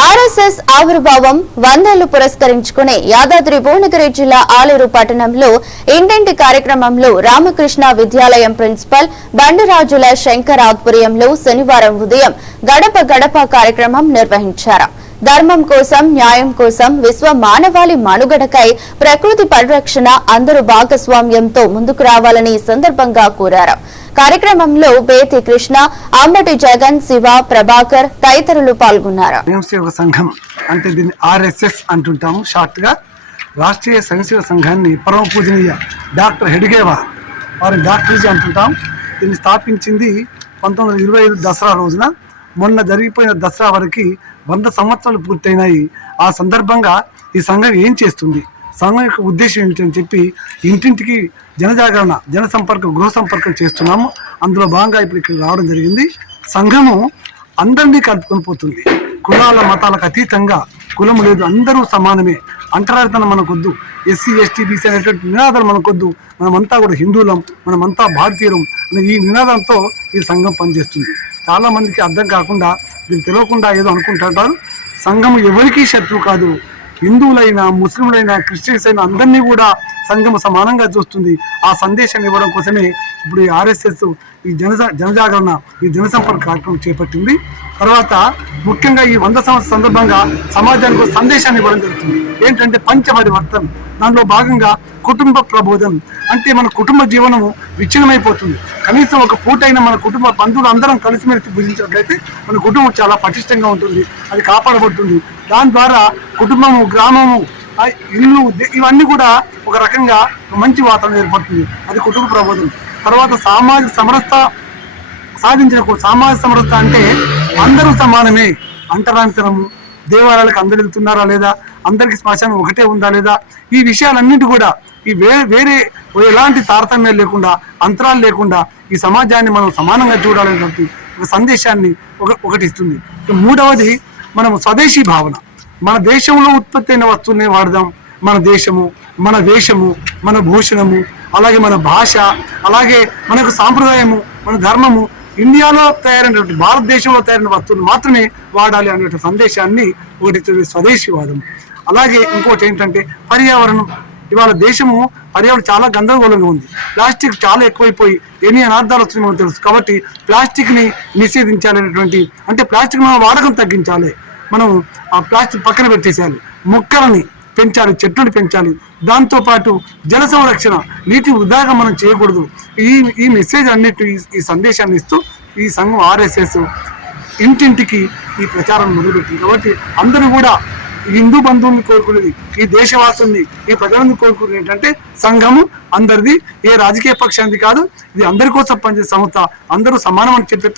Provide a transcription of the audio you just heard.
RSS ఆవిర్భావం వందేళ్ళు పురస్కరించుకునే యాదాద్రి భువనగిరి జిల్లా ఆలేరు పట్టణంలో ఇంటింటి కార్యక్రమంలో రామకృష్ణ విద్యాలయం ప్రిన్సిపల్ బండరాజుల శంకర్ ఆధ్వర్యంలో శనివారం ఉదయం గడప గడప కార్యక్రమం నిర్వహించారు. ధర్మం కోసం న్యాయం కోసం విశ్వ మానవాళి మనుగడకై ప్రకృతి పరిరక్షణ అందరూ భాగస్వామ్యంతో ముందుకు రావాలని ఈ సందర్భంగా కోరారు. కార్యక్రమంలో బేతి కృష్ణ అంబటి జగన్ శివ ప్రభాకర్ తదితరులు పాల్గొన్నారు. స్వయంసేవక సంఘం అంటే దీన్ని ఆర్ఎస్ఎస్ అంటుంటాము. షార్ట్గా రాష్ట్రీయ స్వయంసేవ సంఘాన్ని పరమ పూజనీయ డాక్టర్ హెడిగేవా వారిని డాక్టర్జీ అంటుంటాం దీన్ని స్థాపించింది పంతొమ్మిది వందల ఇరవై ఐదు దసరా రోజున. మొన్న జరిగిపోయిన దసరా వరకు వంద సంవత్సరాలు పూర్తయినాయి. ఆ సందర్భంగా ఈ సంఘం ఏం చేస్తుంది? సంఘం యొక్క ఉద్దేశం ఏమిటని చెప్పి ఇంటింటికి జనజాగరణ జన సంపర్కం గృహ సంపర్కం చేస్తున్నాము. అందులో భాగంగా ఇప్పుడు ఇక్కడ రావడం జరిగింది. సంఘము అందరినీ కలుపుకొని పోతుంది. కులాల మతాలకు అతీతంగా కులం లేదు. అందరూ సమానమే. అంటరాడితనం మనకొద్దు. ఎస్సీ ఎస్టీ బీసీ అనేటువంటి నినాదాలు మనకొద్దు. మనమంతా కూడా హిందువులం. మనమంతా భారతీయులం అనే ఈ నినాదంతో ఈ సంఘం పనిచేస్తుంది. చాలామందికి అర్థం కాకుండా దీన్ని తెలియకుండా ఏదో అనుకుంటుంటారు. సంఘం ఎవరికీ శత్రువు కాదు. హిందువులైనా ముస్లింలైనా క్రిస్టియన్స్ అయినా అందరినీ కూడా సంఘం సమానంగా చూస్తుంది. ఆ సందేశాన్ని ఇవ్వడం కోసమే ఇప్పుడు ఈ ఆర్ఎస్ఎస్ ఈ జన జనజాగరణ ఈ జనసంపర్క కార్యక్రమం చేపట్టింది. తర్వాత ముఖ్యంగా ఈ వంద సంవత్సర సందర్భంగా సమాజానికి సందేశాన్ని ఇవ్వడం జరుగుతుంది. ఏంటంటే పంచపరివర్తన్. దానిలో భాగంగా కుటుంబ ప్రబోధం. అంటే మన కుటుంబ జీవనము విచ్ఛిన్నమైపోతుంది. కనీసం ఒక పూటైన మన కుటుంబ బంధువులు అందరం కలిసిమెలిసి భుజించినట్లయితే మన కుటుంబం చాలా పటిష్టంగా ఉంటుంది. అది కాపాడబడుతుంది. దాని ద్వారా కుటుంబము గ్రామము ఇల్లు ఇవన్నీ కూడా ఒక రకంగా మంచి వాతావరణం ఏర్పడుతుంది. అది కుటుంబ ప్రబోధం. తర్వాత సామాజిక సమరస్త సాధించిన సామాజిక సమరస్త అంటే అందరూ సమానమే. అంటరాంతరము దేవాలయాలకు అందరు వెళ్తున్నారా లేదా? అందరికి శ్మశానం ఒకటే ఉందా లేదా? ఈ విషయాలన్నింటి కూడా ఈ వే వేరే ఎలాంటి తారతమ్యాలు లేకుండా అంతరాలు లేకుండా ఈ సమాజాన్ని మనం సమానంగా చూడాలనేటువంటి ఒక సందేశాన్ని ఒక ఒకటి ఇస్తుంది. మూడవది మనం స్వదేశీ భావన. మన దేశంలో ఉత్పత్తి అయిన వస్తువునే వాడదాం. మన దేశము మన వేషము మన భూషణము అలాగే మన భాష అలాగే మనకు సాంప్రదాయము మన ధర్మము ఇండియాలో తయారైనటువంటి భారతదేశంలో తయారైన వస్తువులు మాత్రమే వాడాలి అనేటువంటి సందేశాన్ని ఒకటి స్వదేశీవాదం అలాగే ఇంకోటి ఏంటంటే పర్యావరణం. ఇవాళ దేశము పర్యావరణం చాలా గందరగోళంగా ఉంది. ప్లాస్టిక్ చాలా ఎక్కువైపోయి ఎన్ని అనార్థాలు వస్తున్నాయి మనకు తెలుసు. కాబట్టి ప్లాస్టిక్ని నిషేధించాలనేటువంటి అంటే ప్లాస్టిక్ మనం వాడకం తగ్గించాలి. మనం ఆ ప్లాస్టిక్ పక్కన పెట్టేసేయాలి. మొక్కలని పెంచాలి చెట్లను పెంచాలి. దాంతోపాటు జల సంరక్షణ నీటి వృధాగా మనం చేయకూడదు. ఈ ఈ మెసేజ్ అన్నిటి ఈ- సందేశాన్ని ఇస్తూ ఈ సంఘం ఆర్ఎస్ఎస్ ఇంటింటికి ఈ ప్రచారం మొదలుపెట్టింది. కాబట్టి అందరూ కూడా హిందూ బంధువుల్ని కోరుకునేది ఈ దేశవాసుల్ని ఈ ప్రజలను కోరుకునేది ఏంటంటే సంఘము అందరిది. ఏ రాజకీయ పక్షానికి కాదు ఇది అందరి కోసం పనిచేసే సంస్థ. అందరూ సమానం అని చెప్పే